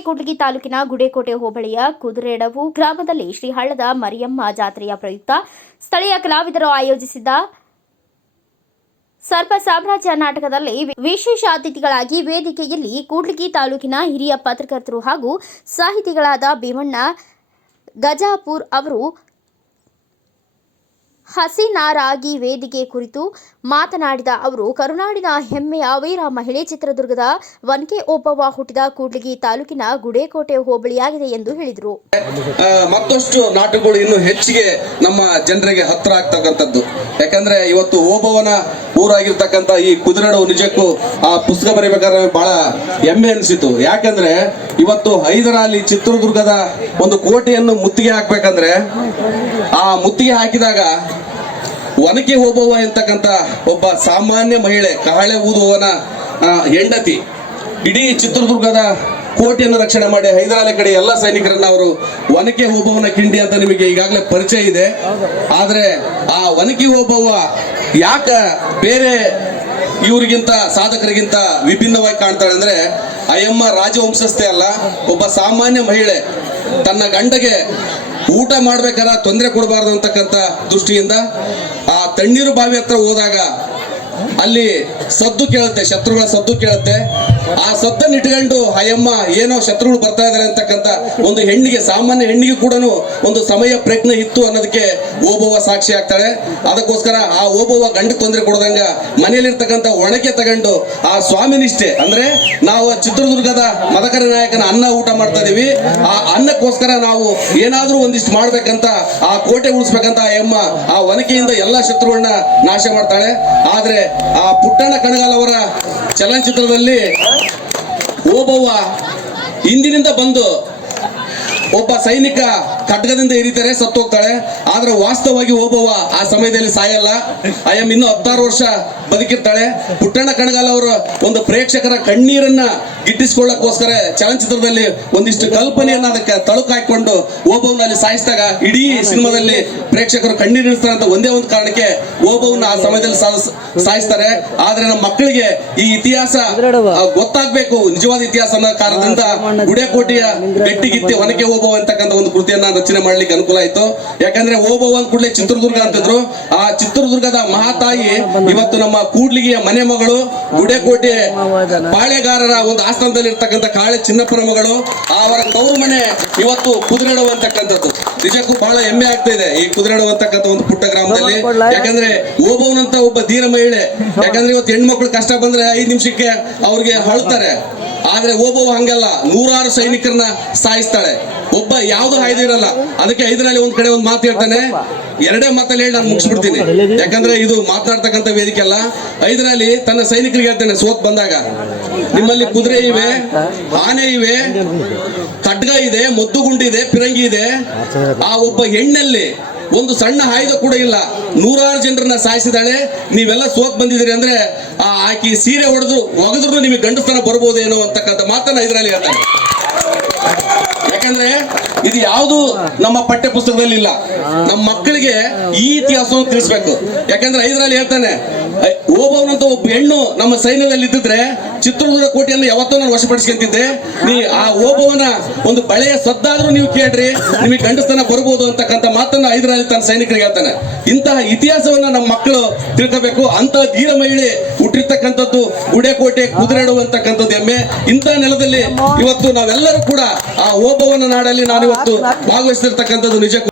ಕೂಡ್ಲಿಗಿ ತಾಲೂಕಿನ ಗುಡೇಕೋಟೆ ಹೋಬಳಿಯ ಕುದುರೆಡವು ಗ್ರಾಮದಲ್ಲಿ ಶ್ರೀ ಹಳ್ಳದ ಮರಿಯಮ್ಮ ಜಾತ್ರೆಯ ಪ್ರಯುಕ್ತ ಸ್ಥಳೀಯ ಕಲಾವಿದರು ಆಯೋಜಿಸಿದ್ದ ಸರ್ಪ ಸಾಮ್ರಾಜ್ಯ ನಾಟಕದಲ್ಲಿ ವಿಶೇಷ ಅತಿಥಿಗಳಾಗಿ ವೇದಿಕೆಯಲ್ಲಿ ಕೂಡ್ಲಿಗಿ ತಾಲೂಕಿನ ಹಿರಿಯ ಪತ್ರಕರ್ತರು ಹಾಗೂ ಸಾಹಿತಿಗಳಾದ ಭೀಮಣ್ಣ ಗಜಾಪುರ್ ಅವರು ಹಸಿನಾರಾಗಿ ವೇದಿಕೆ ಕುರಿತು ಮಾತನಾಡಿದ ಅವರು, ಕರುನಾಡಿನ ಹೆಮ್ಮೆಯ ವೀರ ಮಹಿಳೆ ಚಿತ್ರದುರ್ಗದ ವನ್ಕೆ ಓಬವ್ವ ಹುಟ್ಟಿದ ಕೂಡ್ಲಿಗಿ ತಾಲೂಕಿನ ಗುಡೇಕೋಟೆ ಹೋಬಳಿಯಾಗಿದೆ ಎಂದು ಹೇಳಿದರು. ಮತ್ತಷ್ಟು ನಾಟಕಗಳು ಇನ್ನು ಹೆಚ್ಚಿಗೆ ನಮ್ಮ ಜನರಿಗೆ ಹತ್ರ ಆಗ್ತಕ್ಕಂಥದ್ದು. ಯಾಕಂದ್ರೆ ಇವತ್ತು ಓಬವ್ವನ ಊರಾಗಿರ್ತಕ್ಕಂಥ ಈ ಕುದುರೆಡು ನಿಜಕ್ಕೂ ಆ ಪುಸ್ತಕ ಬರೀಬೇಕಾದ್ರೆ ಬಹಳ ಹೆಮ್ಮೆ ಅನಿಸಿತು ಯಾಕಂದ್ರೆ ಇವತ್ತು ಹೈದರಾಲಿ ಚಿತ್ರದುರ್ಗದ ಒಂದು ಕೋಟೆಯನ್ನು ಮುತ್ತಿಗೆ ಹಾಕ್ಬೇಕಂದ್ರೆ ಆ ಮುತ್ತಿಗೆ ಹಾಕಿದಾಗ ಒನಕೆ ಓಬವ್ವ ಎಂತಕ್ಕಂಥ ಒಬ್ಬ ಸಾಮಾನ್ಯ ಮಹಿಳೆ, ಕಹಳೆ ಊದುವವನ ಹೆಂಡತಿ. ಇಡೀ ಚಿತ್ರದುರ್ಗದ ಕೋಟೆಯನ್ನು ರಕ್ಷಣೆ ಮಾಡಿ ಹೈದರಾಲಿ ಕಡೆ ಎಲ್ಲ ಸೈನಿಕರನ್ನ ಅವರು ಒನಕೆ ಓಬವ್ವನ ಕಿಂಡಿ ಅಂತ ನಿಮಗೆ ಈಗಾಗಲೇ ಪರಿಚಯ ಇದೆ. ಆದರೆ ಆ ಒನಕೆ ಓಬವ್ವ ಯಾಕ ಬೇರೆ ಇವರಿಗಿಂತ ಸಾಧಕರಿಗಿಂತ ವಿಭಿನ್ನವಾಗಿ ಕಾಣ್ತಾಳೆ ಅಂದ್ರೆ, ಅಯ್ಯಮ್ಮ ರಾಜವಂಶಸ್ಥೆ ಅಲ್ಲ, ಒಬ್ಬ ಸಾಮಾನ್ಯ ಮಹಿಳೆ. ತನ್ನ ಗಂಡಗೆ ಊಟ ಮಾಡ್ಬೇಕಾರ ತೊಂದರೆ ಕೊಡಬಾರ್ದು ಅಂತಕ್ಕಂಥ ದೃಷ್ಟಿಯಿಂದ ಆ ತಣ್ಣೀರು ಬಾವಿ ಹತ್ರ ಹೋದಾಗ ಅಲ್ಲಿ ಸದ್ದು ಕೇಳುತ್ತೆ, ಶತ್ರುಗಳ ಸದ್ದು ಕೇಳುತ್ತೆ. ಆ ಸದ್ದನ್ನು ಇಟ್ಕೊಂಡು ಅಯ್ಯಮ್ಮ, ಏನೋ ಶತ್ರುಗಳು ಬರ್ತಾ ಇದಾರೆ ಅಂತಕ್ಕಂಥ ಒಂದು ಹೆಣ್ಣಿಗೆ, ಸಾಮಾನ್ಯ ಹೆಣ್ಣಿಗೆ ಕೂಡ ಒಂದು ಸಮಯ ಪ್ರಜ್ಞೆ ಇತ್ತು ಅನ್ನೋದಕ್ಕೆ ಓಬವ್ವ ಸಾಕ್ಷಿ ಆಗ್ತಾಳೆ. ಅದಕ್ಕೋಸ್ಕರ ಆ ಓಬವ್ವ ಗಂಡ ತೊಂದರೆ ಕೊಡದಂಗ ಮನೆಯಲ್ಲಿರ್ತಕ್ಕಂಥ ಒಣಕೆ ತಗೊಂಡು ಆ ಸ್ವಾಮಿ ನಿಷ್ಠೆ ಅಂದ್ರೆ ನಾವು ಚಿತ್ರದುರ್ಗದ ಮದಕರ ನಾಯಕನ ಅನ್ನ ಊಟ ಮಾಡ್ತಾ ಇದೀವಿ. ಆ ಅನ್ನಕ್ಕೋಸ್ಕರ ನಾವು ಏನಾದ್ರೂ ಒಂದಿಷ್ಟು ಮಾಡ್ಬೇಕಂತ, ಆ ಕೋಟೆ ಉಳಿಸ್ಬೇಕಂತ ಅಯ್ಯಮ್ಮ ಆ ಒನಕೆಯಿಂದ ಎಲ್ಲಾ ಶತ್ರುಗಳನ್ನ ನಾಶ ಮಾಡ್ತಾಳೆ. ಆದ್ರೆ ಆ ಪುಟ್ಟಣ್ಣ ಕಣಗಾಲ್ ಅವರ ಚಲನಚಿತ್ರದಲ್ಲಿ ಓಬವ್ವ ಹಿಂದಿನಿಂದ ಬಂದು ಒಬ್ಬ ಸೈನಿಕ ಖಡ್ಗದಿಂದ ಇರಿತಾರೆ ಸತ್ತು ಹೋಗ್ತಾಳೆ ಆದ್ರೆ ವಾಸ್ತವವಾಗಿ ಓಬವ್ವ ಆ ಸಮಯದಲ್ಲಿ ಸಾಯಲ್ಲ. ಐ ಆಮ್ ಇನ್ನು ಹತ್ತಾರು ವರ್ಷ ಬದುಕಿರ್ತಾಳೆ. ಪುಟ್ಟಣ್ಣ ಕಣಗಾಲ ಅವರು ಒಂದು ಪ್ರೇಕ್ಷಕರ ಕಣ್ಣೀರನ್ನ ಗಿಟ್ಟಿಸ್ಕೊಳ್ಳಕ್ಕೋಸ್ಕರ ಚಲನಚಿತ್ರದಲ್ಲಿ ಒಂದಿಷ್ಟು ಕಲ್ಪನೆಯನ್ನ ಅದಕ್ಕೆ ತಳುಕು ಹಾಕಿಕೊಂಡು ಓಬವ್ನಲ್ಲಿ ಸಾಯಿಸಿದಾಗ ಇಡೀ ಸಿನಿಮಾದಲ್ಲಿ ಪ್ರೇಕ್ಷಕರು ಕಣ್ಣೀರು ಇಳಿಸ್ತಾರೆ ಅಂತ ಒಂದೇ ಒಂದು ಕಾರಣಕ್ಕೆ ಓಬವ್ನ ಆ ಸಮಯದಲ್ಲಿ ಸಾಯಿಸ್- ಸಾಯಿಸ್ತಾರೆ. ಆದ್ರೆ ನಮ್ಮ ಮಕ್ಕಳಿಗೆ ಈ ಇತಿಹಾಸ ಗೊತ್ತಾಗ್ಬೇಕು. ನಿಜವಾದ ಇತಿಹಾಸ ಅನ್ನೋ ಕಾರಣದಿಂದ ಗುಡೇಕೋಟೆಯ ಗಟ್ಟಿಗಿತ್ತಿ ಒನಕೆ ಓಬವ್ ಅಂತಕ್ಕಂಥ ಒಂದು ಕೃತಿಯನ್ನ ರಚನೆ ಮಾಡ್ಲಿಕ್ಕೆ ಅನುಕೂಲ ಆಯ್ತು. ಯಾಕಂದ್ರೆ ಓಬವ್ ಅಂದ್ ಕೂಡಲೇ ಚಿತ್ರದುರ್ಗ ಅಂತಿದ್ರು. ಆ ಚಿತ್ರದುರ್ಗದ ಮಹಾತಾಯಿ ಇವತ್ತು ನಮ್ಮ ಕೂಡ್ಲಿಗೆಯ ಮನೆ ಮಗಳು ಗುಡೆಕೋಟೆ ಪಾಳೆಗಾರರ ಒಂದು ಆಸ್ಥಾನದಲ್ಲಿ ಇರ್ತಕ್ಕಂಥ ಕಾಳೆ ಚಿನ್ನಪ್ಪನ ಮಗಳು ಅವರ ತವರು ಮನೆ ಇವತ್ತು ಕುದುರೆಡುವಂತಕ್ಕಂಥದ್ದು. ನಿಜಕ್ಕೂ ಬಹಳ ಹೆಮ್ಮೆ ಆಗ್ತಾ ಇದೆ ಈ ಕುದುರೆಡುವಂತಕ್ಕಂಥ ಒಂದು ಪುಟ್ಟ ಗ್ರಾಮದಲ್ಲಿ. ಯಾಕಂದ್ರೆ ಓಬವ್ವನಂತ ಒಬ್ಬ ಧೀರ ಮಹಿಳೆ. ಯಾಕಂದ್ರೆ ಇವತ್ತು ಹೆಣ್ಮಕ್ಳು ಕಷ್ಟ ಬಂದ್ರೆ ಐದು ನಿಮಿಷಕ್ಕೆ ಅವ್ರಿಗೆ ಹಳುತ್ತಾರೆ ಆದ್ರೆ ಓಬವ್ವ ಹಂಗಲ್ಲ. ನೂರಾರು ಸೈನಿಕರನ್ನ ಸಾಯಿಸ್ತಾಳೆ. ಒಬ್ಬ ಯಾವ್ದು ಹಾಯ್ದಿರಲ್ಲ ಅದಕ್ಕೆ ಐದರಲ್ಲಿ ಒಂದ್ ಕಡೆ ಒಂದ್ ಮಾತು ಹೇಳ್ತಾನೆ. ಎರಡೇ ಮಾತಲ್ಲಿ ಹೇಳಿ ನಾನು ಮುಗಿಸ್ಬಿಡ್ತೀನಿ. ಯಾಕಂದ್ರೆ ಇದು ಮಾತಾಡ್ತಕ್ಕಂಥ ವೇದಿಕೆ ಅಲ್ಲ. ಐದರಲ್ಲಿ ತನ್ನ ಸೈನಿಕರಿಗೆ ಹೇಳ್ತಾನೆ, ಸೋತ್ ಬಂದಾಗ. ನಿಮ್ಮಲ್ಲಿ ಕುದುರೆ ಇವೆ, ಆನೆ ಇವೆ, ಖಡ್ಗ ಇದೆ, ಮದ್ದುಗುಂಡಿ ಇದೆ, ಪಿರಂಗಿ ಇದೆ. ಆ ಒಬ್ಬ ಹೆಣ್ಣಲ್ಲಿ ಒಂದು ಸಣ್ಣ ಆಯುಧ ಕೂಡ ಇಲ್ಲ. ನೂರಾರು ಜನರನ್ನ ಸಾಯಿಸಿದಾಳೆ. ನೀವೆಲ್ಲ ಸೋತ್ ಬಂದಿದ್ದೀರಿ ಅಂದ್ರೆ ಆ ಆಕಿ ಸೀರೆ ಹೊಡೆದು ಒಗೆದ್ರು ನಿಮಗೆ ಗಂಡಸ್ತನ ಬರ್ಬೋದೇನೋ ಅಂತಕ್ಕಂಥ ಮಾತನ್ನ ಇದರಲ್ಲಿ ಹೇಳ್ತಾನೆ. ಯಾಕಂದ್ರೆ ಇದು ಯಾವುದು ನಮ್ಮ ಪಠ್ಯ ಪುಸ್ತಕದಲ್ಲಿ ಇಲ್ಲ. ನಮ್ಮ ಮಕ್ಕಳಿಗೆ ಈ ಇತಿಹಾಸವನ್ನು ತಿಳಿಸ್ಬೇಕು. ಯಾಕಂದ್ರೆ ಐದರಲ್ಲಿ ಹೇಳ್ತಾನೆ, ಐ- ಒಬ್ಬ ಹೆಣ್ಣು ನಮ್ಮ ಸೈನ್ಯದಲ್ಲಿ ಇದ್ದಿದ್ರೆ ಚಿತ್ರದುರ್ಗ ಕೋಟೆಯನ್ನು ಯಾವತ್ತೂ ನಾನು ವಶಪಡಿಸ್ಕೊಂತಿದ್ದೆ. ನೀ ಆ ಓಬವನ ಒಂದು ಬಳೆಯ ಸದ್ದಾದ್ರೂ ನೀವು ಕೇಳ್ರಿ, ನಿಮಗೆ ಗಂಡಸ್ತನ ಬರಬಹುದು ಅಂತಕ್ಕಂಥ ಮಾತನ್ನ ಐದರಲ್ಲಿ ತನ್ನ ಸೈನಿಕರಿಗೆ ಹೇಳ್ತಾನೆ. ಇಂತಹ ಇತಿಹಾಸವನ್ನ ನಮ್ಮ ಮಕ್ಕಳು ತಿಳ್ಕೋಬೇಕು. ಅಂತ ಧೀರ ಮಹಿಳೆ ಹುಟ್ಟಿರ್ತಕ್ಕಂಥದ್ದು ಗುಡೆಕೋಟೆ ಕುದುರೆಡುವಂತಕ್ಕಂಥದ್ದು ಹೆಮ್ಮೆ. ಇಂಥ ನೆಲದಲ್ಲಿ ಇವತ್ತು ನಾವೆಲ್ಲರೂ ಕೂಡ ಆ ಓಬವನ ನಾಡಲ್ಲಿ ನಾನಿವತ್ತು ಭಾಗವಹಿಸಿರ್ತಕ್ಕಂಥದ್ದು ನಿಜಕ್ಕೂ